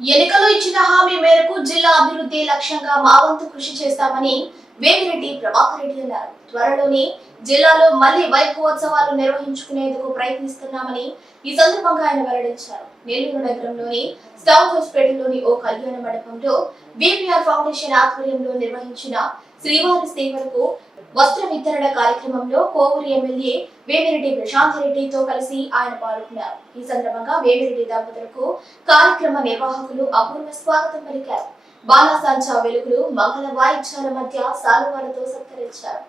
ఎన్నికలు ఇచ్చిన హామీ మేరకు జిల్లా అభివృద్ధి లక్ష్యంగా మా వంతు కృషి చేస్తామని వేమిరెడ్డి ప్రభాకర్ రెడ్డి అన్నారు. త్వరలోనే జిల్లాలో మళ్ళీ వైభవోత్సవాలు నిర్వహించుకునేందుకు ప్రయత్నిస్తున్నామని ఈ సందర్భంగా ఆయన వెల్లడించారు. నెల్లూరు నగరంలోని సౌత్ హాస్పిటల్లోని ఓ కళ్యాణ మండపంలో బీపీఆర్ ఫౌండేషన్ ఆధ్వర్యంలో నిర్వహించిన శ్రీవారి సేవలకు వస్త్ర వితరణ కార్యక్రమంలో కోవూరు ఎమ్మెల్యే వేమిరెడ్డి ప్రశాంత్ రెడ్డితో కలిసి ఆయన పాల్గొన్నారు. ఈ సందర్భంగా వేమిరెడ్డి దంపతులకు కార్యక్రమ నిర్వాహకులు అపూర్వ స్వాగతం పలికారు. బాణాసంచా వెలుగులు మంగళ వాయిద్యాల మధ్య సాలువాలతో సత్కరించారు.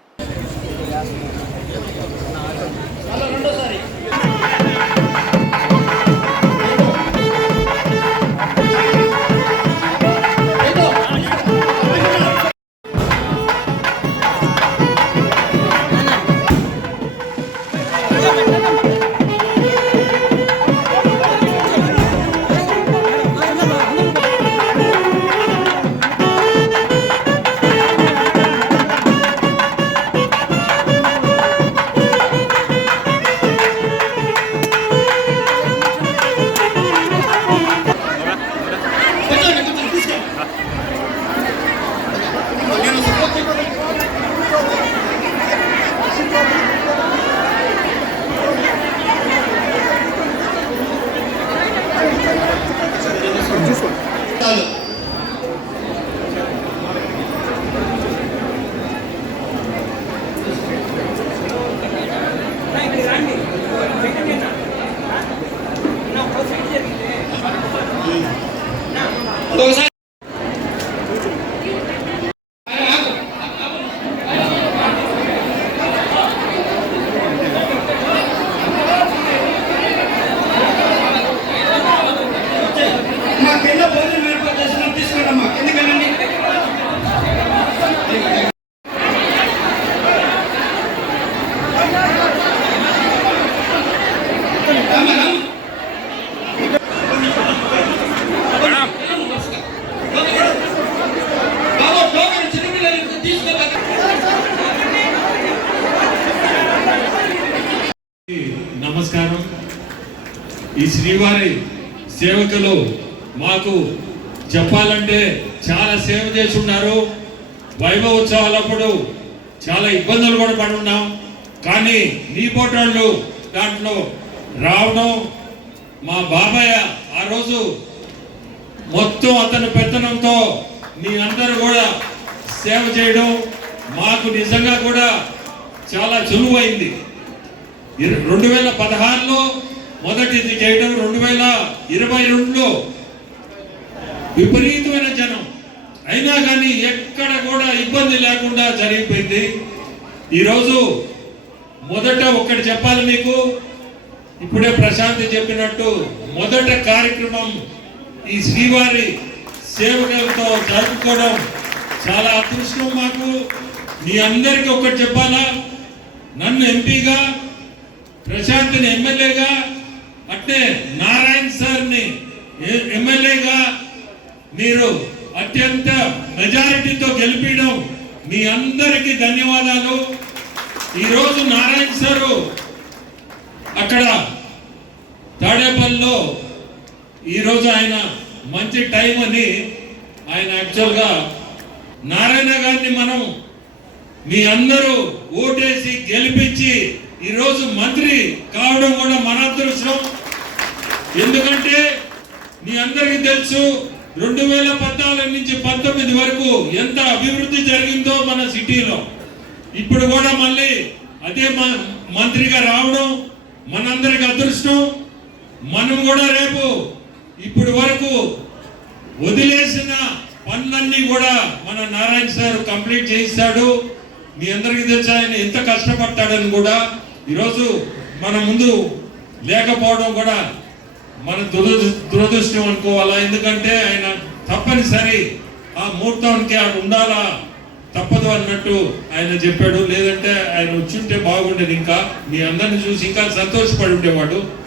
సేవకులు మాకు చెప్పాలంటే చాలా సేవ చేసి ఉన్నారు వైభవ ఉత్సవాలప్పుడు చాలా ఇబ్బందులు కూడా పడి ఉన్నాం కానీ నీ పోటోళ్ళు దాంట్లో రావడం మా బాబాయ్ ఆ రోజు మొత్తం అతని పెత్తనంతో మీ అందరూ కూడా సేవ చేయడం మాకు నిజంగా కూడా చాలా చులువైంది రెండు వేల పదహారులో మొదటిది చేయడం రెండు వేల ఇరవై రెండులో విపరీతమైన జనం. అయినా కానీ ఎక్కడ కూడా ఇబ్బంది లేకుండా జరిగిపోయింది. ఈరోజు మొదట ఒకటి చెప్పాలి మీకు. ఇప్పుడే ప్రశాంత్ చెప్పినట్టు మొదట కార్యక్రమం ఈ శ్రీవారి సేవకులతో జరుపుకోవడం చాలా అదృష్టం మాకు. మీ అందరికీ ఒకటి చెప్పాలా? నన్ను ఎంపీగా ప్రశాంత్ని ఎమ్మెల్యేగా అంటే నారాయణ్ సార్ని ఎమ్మెల్యేగా మీరు అత్యంత మెజారిటీతో గెలిపించడం మీ అందరికీ ధన్యవాదాలు. ఈరోజు నారాయణ్ సారు అక్కడ తాడేపల్లిలో ఈరోజు ఆయన మంచి టైం అని ఆయన యాక్చువల్గా నారాయణ గారిని మనం మీ అందరూ ఓటేసి గెలిపించి ఈరోజు మంత్రి కావడం కూడా మన అదృష్టం. ఎందుకంటే మీ అందరికీ తెలుసు రెండు వేల పద్నాలుగు నుంచి పంతొమ్మిది వరకు ఎంత అభివృద్ధి జరిగిందో మన సిటీలో. ఇప్పుడు కూడా మళ్ళీ అదే మ- మంత్రిగా రావడం మనందరికి అదృష్టం. మనం కూడా రేపు ఇప్పుడు వరకు వదిలేసిన పనులన్నీ కూడా మన నారాయణ సార్ కంప్లీట్ చేయిస్తాడు. మీ అందరికీ తెలుసు ఆయన ఎంత కష్టపడతాడని కూడా. ఈరోజు మన ముందు లేకపోవడం కూడా మన దురద దురదృష్టం అనుకోవాలా? ఎందుకంటే ఆయన తప్పనిసరి ఆ ముహూర్తానికి ఆయన ఉండాలా? తప్పదు అన్నట్టు ఆయన చెప్పాడు. లేదంటే ఆయన వచ్చింటే బాగుండేది ఇంకా. మీ అందరిని చూసి ఇంకా సంతోషపడి ఉండేవాడు.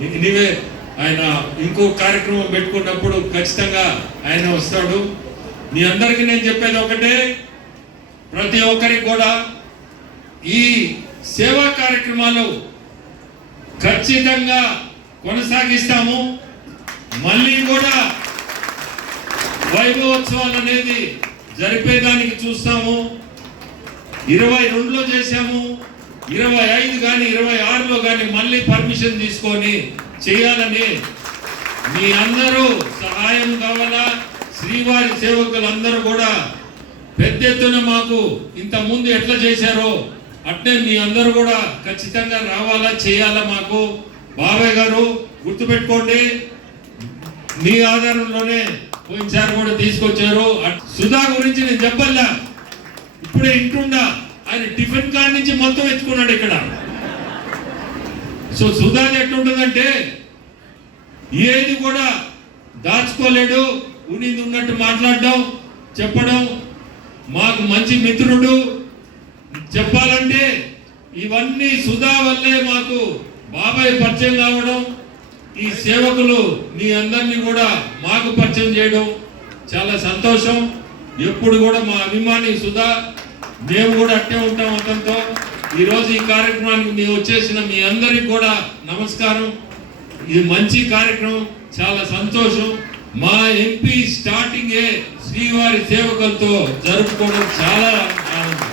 ఎనీవే ఆయన ఇంకో కార్యక్రమం పెట్టుకున్నప్పుడు ఖచ్చితంగా ఆయన వస్తాడు. మీ అందరికీ నేను చెప్పేది ఒకటే. ప్రతి ఒక్కరికి కూడా ఈ సేవా కార్యక్రమాలు ఖచ్చితంగా కొనసాగిస్తాము. మళ్ళీ కూడా వైభవోత్సవాలు అనేది జరిపేదానికి చూస్తాము. ఇరవై రెండులో చేశాము. ఇరవై ఐదు కానీ ఇరవై ఆరులో కానీ మళ్ళీ పర్మిషన్ తీసుకొని చేయాలని మీ అందరూ సహాయం కావాలా? శ్రీవారి సేవకులందరూ కూడా పెద్ద ఎత్తున మాకు ఇంతకుముందు ఎట్లా చేశారో అట్నే మీ అందరూ కూడా ఖచ్చితంగా రావాలా చేయాలా మాకు? బాబాయ్ గారు గుర్తుపెట్టుకోండి. మీ ఆధారంలోనే పోయినసారి కూడా తీసుకొచ్చారు. అట్- సుధా గురించి నేను చెప్పల్లా ఇప్పుడే ఇంటుండా ఆయన టిఫిన్ కార్ నుంచి మొత్తం ఎత్తుకున్నాడు ఇక్కడ. సో సుధాది ఎట్లుంటుందంటే ఏది కూడా దాచుకోలేడు ఉనింది ఉన్నట్టు మాట్లాడడం చెప్పడం మాకు మంచి మిత్రుడు. చెప్పాలంటే ఇవన్నీ సుధా వల్లే మాకు బాబాయ్ పరిచయం కావడం ఈ సేవకులు మీ అందరినీ కూడా మాకు పరిచయం చేయడం చాలా సంతోషం. ఎప్పుడు కూడా మా అభిమాని సుధా మేము కూడా అట్టే ఉంటాం అతనితో. ఈరోజు ఈ కార్యక్రమానికి మేము వచ్చేసిన మీ అందరికి కూడా నమస్కారం. ఇది మంచి కార్యక్రమం చాలా సంతోషం. మా ఎంపీ స్టార్టింగే శ్రీవారి సేవకులతో జరుపుకోవడం చాలా ఆనందం.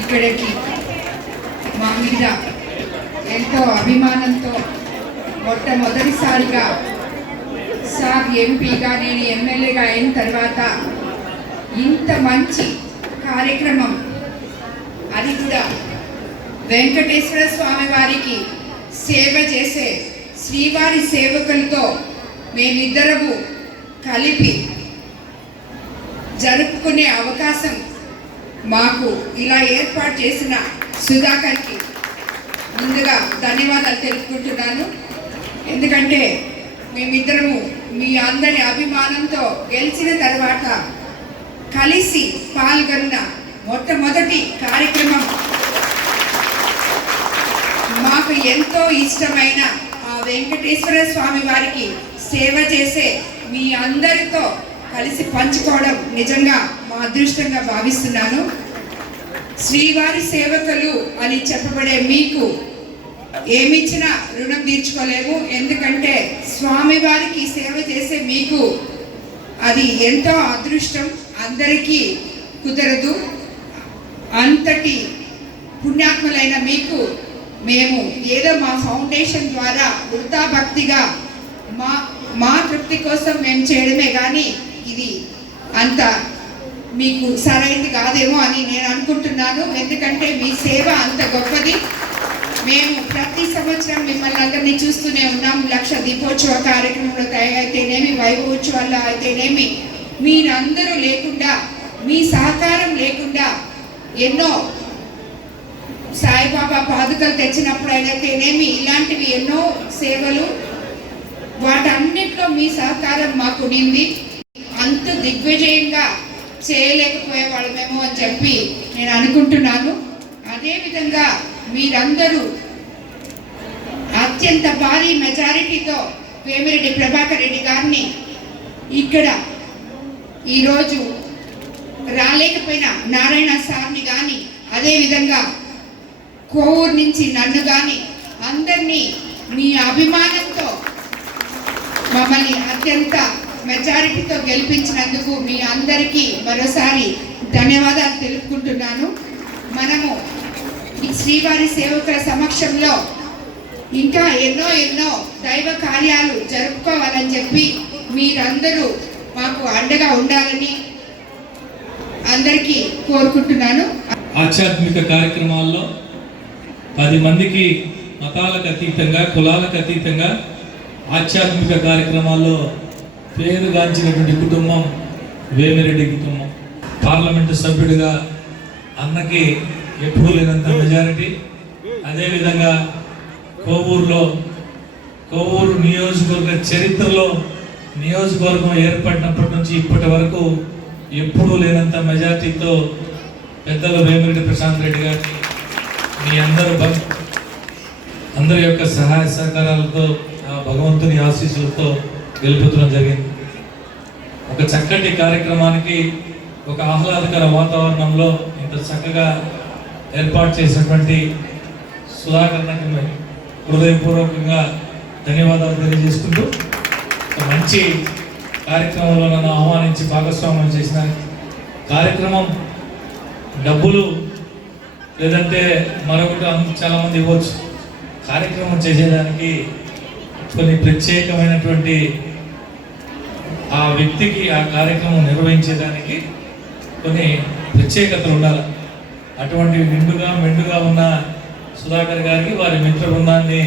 ఇక్కడికి మా మీద ఎంతో అభిమానంతో మొట్టమొదటిసారిగా సార్ ఎంపీగా నేను ఎమ్మెల్యేగా అయిన తర్వాత ఇంత మంచి కార్యక్రమం అది కూడా వెంకటేశ్వర స్వామి వారికి సేవ చేసే శ్రీవారి సేవకులతో మేమిద్దరము కలిపి జరుపుకునే అవకాశం మాకు ఇలా ఏర్పాటు చేసిన సుధాకర్కి ముందుగా ధన్యవాదాలు తెలుపుకుంటున్నాను. ఎందుకంటే మేమిద్దరము మీ అందరి అభిమానంతో గెలిచిన తర్వాత కలిసి పాల్గొన్న మొట్టమొదటి కార్యక్రమం మాకు ఎంతో ఇష్టమైన ఆ వెంకటేశ్వర స్వామి వారికి సేవ చేసే మీ అందరితో కలిసి పంచుకోవడం నిజంగా మా అదృష్టంగా భావిస్తున్నాను. శ్రీవారి సేవకులు అని చెప్పబడే మీకు ఏమిచ్చినా రుణం తీర్చుకోలేము. ఎందుకంటే స్వామివారికి సేవ చేసే మీకు అది ఎంతో అదృష్టం. అందరికీ కుదరదు. అంతటి పుణ్యాత్ములైన మీకు మేము ఏదో మా ఫౌండేషన్ ద్వారా వృత్తాభక్తిగా మా మా తృప్తి కోసం మేము చేయడమే కానీ ఇది అంత మీకు సరైనది కాదేమో అని నేను అనుకుంటున్నాను. ఎందుకంటే మీ సేవ అంత గొప్పది. మేము ప్రతి సంవత్సరం మిమ్మల్ని అందరినీ చూస్తూనే ఉన్నాం. లక్ష దీపోత్సవ కార్యక్రమంలో అయితేనేమి వైభవోత్సవాల్లో అయితేనేమి మీరందరూ లేకుండా మీ సహకారం లేకుండా ఎన్నో సాయిబాబా పాదుకలు తెచ్చినప్పుడు అయితేనేమి ఇలాంటివి ఎన్నో సేవలు వాటన్నిటిలో మీ సహకారం మాకు ఉండింది అంత దిగ్విజయంగా చేయలేకపోయేవాళ్ళమేమో అని చెప్పి నేను అనుకుంటున్నాను. అదేవిధంగా మీరందరూ అత్యంత భారీ మెజారిటీతో వేమిరెడ్డి ప్రభాకర్ రెడ్డి గారిని ఇక్కడ ఈరోజు రాలేకపోయిన నారాయణ సార్ని కానీ అదేవిధంగా కోవూరు నుంచి నన్ను కానీ అందరినీ మీ అభిమానంతో మమ్మల్ని అత్యంత మెజారిటీతో గెలిపించినందుకు మీ అందరికీ మరోసారి ధన్యవాదాలు తెలుపుకుంటున్నాను. మనము శ్రీవారి సేవకుల సమక్షంలో ఇంకా ఎన్నో ఎన్నో దైవ కార్యాలు జరుపుకోవాలని చెప్పి మీరందరూ మాకు అండగా ఉండాలని అందరికీ కోరుకుంటున్నాను. ఆధ్యాత్మిక కార్యక్రమాల్లో పది మందికి మతాలకు అతీతంగా కులాలకు అతీతంగా ఆధ్యాత్మిక కార్యక్రమాల్లో పేరుగాంచినటువంటి కుటుంబం వేమిరెడ్డి కుటుంబం. పార్లమెంటు సభ్యుడిగా అన్నకి ఎప్పుడూ లేనంత మెజారిటీ. అదేవిధంగా కోవూరులో కోవూరు నియోజకవర్గ చరిత్రలో నియోజకవర్గం ఏర్పడినప్పటి నుంచి ఇప్పటి వరకు ఎప్పుడూ లేనంత మెజార్టీతో పెద్దలు వేమిరెడ్డి ప్రశాంత్ రెడ్డి గారు మీ అందరూ అందరి యొక్క సహాయ సహకారాలతో ఆ భగవంతుని ఆశీస్సులతో గెలుపుతడం జరిగింది. ఒక చక్కటి కార్యక్రమానికి ఒక ఆహ్లాదకర వాతావరణంలో ఇంత చక్కగా ఏర్పాటు చేసినటువంటి సుధాకర్ణకి హృదయపూర్వకంగా ధన్యవాదాలు తెలియజేసుకుంటూ మంచి కార్యక్రమంలో నన్ను ఆహ్వానించి భాగస్వామ్యం చేసిన కార్యక్రమం డబ్బులు లేదంటే మరొకటి చాలామంది ఇవ్వచ్చు. కార్యక్రమం చేసేదానికి కొన్ని ప్రత్యేకమైనటువంటి ఆ వ్యక్తికి ఆ కార్యక్రమం నిర్వహించేదానికి కొన్ని ప్రత్యేకతలు ఉండాలి. అటువంటి నిండుగా మెండుగా ఉన్న సుధాకర్ గారికి వారి మిత్ర బృందాన్ని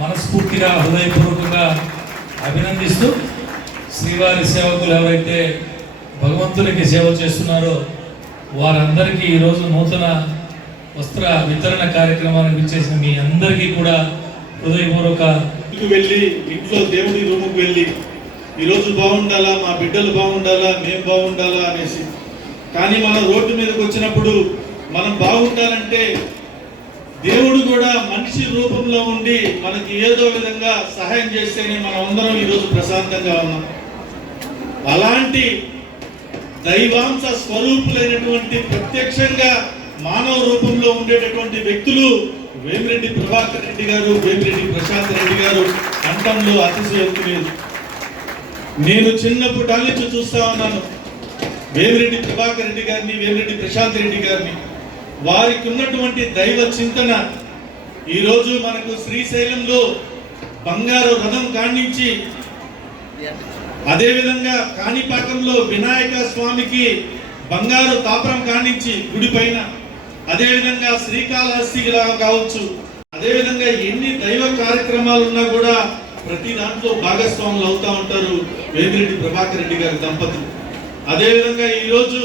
మనస్ఫూర్తిగా హృదయపూర్వకంగా అభినందిస్తూ శ్రీవారి సేవకులు ఎవరైతే భగవంతునికి సేవ చేస్తున్నారో వారందరికీ ఈరోజు నూతన వస్త్ర వితరణ కార్యక్రమానికి ఇచ్చేసిన మీ అందరికీ కూడా హృదయపూర్వక ఇంటికి వెళ్ళి ఇంట్లో దేవుడి రూముకు వెళ్ళి ఈరోజు బాగుండాలా మా బిడ్డలు బాగుండాలా మేము బాగుండాలా అనేసి. కానీ మనం రోడ్డు మీదకి వచ్చినప్పుడు మనం బాగుండాలంటే దేవుడు కూడా మనిషి రూపంలో ఉండి మనకి ఏదో విధంగా సహాయం చేస్తేనే మనం అందరం ఈరోజు ప్రశాంతంగా ఉన్నాం. అలాంటి దైవాంశ స్వరూపులైనటువంటి ప్రత్యక్షంగా మానవ రూపంలో ఉండేటటువంటి వ్యక్తులు వేమిరెడ్డి ప్రభాకర్ రెడ్డి గారు వేమిరెడ్డి ప్రశాంత్ రెడ్డి గారు అంటంలో అతిశయోక్తి లేదు. నేను చిన్నప్పటి నుంచి చూస్తా ఉన్నాను. వేమిరెడ్డి ప్రభాకర్ రెడ్డి గారిని వేమిరెడ్డి ప్రశాంత్ రెడ్డి గారిని. వారికి ఉన్నటువంటి దైవ చింతన. ఈరోజు మనకు శ్రీశైలంలో బంగారు రథం కాణించి అదేవిధంగా కాణిపాకంలో వినాయక స్వామికి బంగారు తాపరం కాణించి గుడి పైన అదేవిధంగా శ్రీకాళహస్తిలా కావచ్చు. అదేవిధంగా ఎన్ని దైవ కార్యక్రమాలు ఉన్నా కూడా ప్రతి దాంట్లో భాగస్వాములు అవుతా ఉంటారు వేమిరెడ్డి ప్రభాకర్ రెడ్డి గారి దంపతులు. అదేవిధంగా ఈరోజు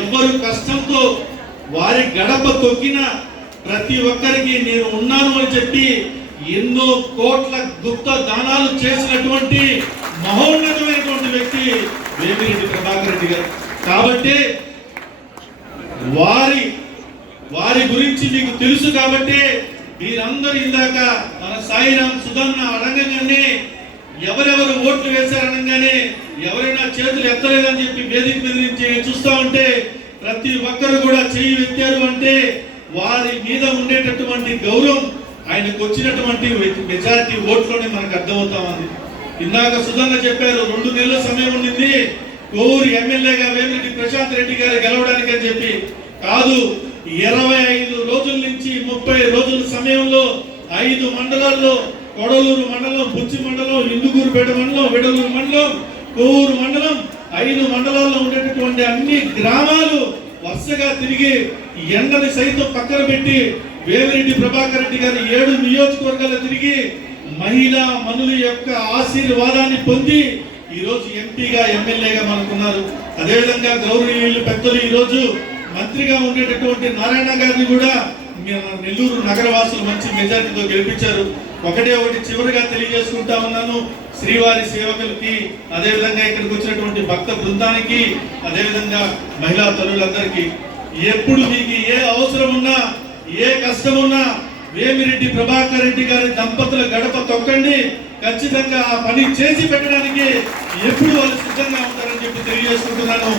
ఎవ్వరు కష్టంతో వారి గడప తొక్కిన ప్రతి ఒక్కరికి నేను ఉన్నాను అని చెప్పి ఎన్నో కోట్ల గుప్త దానాలు చేసినటువంటి మహోన్నతమైనటువంటి వ్యక్తి వేమిరెడ్డి ప్రభాకర్ రెడ్డి గారు. కాబట్టి వారి వారి గురించి మీకు తెలుసు కాబట్టి మీరందరూ ఇందాక మన సాయిరాం సుధన్న అడగంగానే ఎవరెవరు ఓట్లు వేశారనగానే ఎవరైనా చేతులు ఎత్తలేదని చెప్పి వేదిక మీద నుంచి చూస్తా ఉంటే ప్రతి ఒక్కరు కూడా చేయి ఎత్తారు అంటే వారి మీద ఉండేటటువంటి గౌరవం ఆయనకు వచ్చినటువంటి మెజారిటీ ఓట్లోనే మనకు అర్థమవుతా ఉంది. ఇందాక సుధన్న చెప్పారు రెండు నెలల సమయం ఉండింది. కోరు ఎమ్మెల్యేగా వేమిరెడ్డి ప్రశాంత్ రెడ్డి గారు గెలవడానికి అని చెప్పి. కాదు ఇరవై ఐదు రోజుల నుంచి ముప్పై రోజుల సమయంలో ఐదు మండలాల్లో కొడలూరు మండలం బుచ్చి మండలం ఇందుకూరుపేట మండలం విడలూరు మండలం కోవూరు మండలం ఐదు మండలాల్లో ఉండేటటువంటి అన్ని గ్రామాలు వరుసగా తిరిగి ఎండని సైతం పక్కన పెట్టి వేమిరెడ్డి ప్రభాకర్ రెడ్డి గారి ఏడు నియోజకవర్గాలు తిరిగి మహిళా మనుల యొక్క ఆశీర్వాదాన్ని పొంది ఈరోజు ఎంపీగా ఎమ్మెల్యేగా మనకున్నారు. అదేవిధంగా గౌరవనీయులు పెద్దలు ఈరోజు మంత్రిగా ఉండేటటువంటి నారాయణ గారిని కూడా నెల్లూరు నగరవాసులు మంచి మెజార్టీతో గెలిపించారు. ఒకటే ఒకటి చివరిగా తెలియజేసుకుంటా ఉన్నాను. శ్రీవారి సేవకులకి అదేవిధంగా ఇక్కడికి వచ్చినటువంటి భక్త బృందానికి అదేవిధంగా మహిళా తల్లులందరికీ. ఎప్పుడు మీకు ఏ అవసరం ఉన్నా ఏ కష్టం ఉన్నా వేమిరెడ్డి ప్రభాకర్ రెడ్డి గారి దంపతుల గడప తొక్కండి. ఖచ్చితంగా ఆ పని చేసి పెట్టడానికి ఎప్పుడు వాళ్ళు సిద్ధంగా ఉంటారని చెప్పి తెలియజేసుకుంటున్నాను.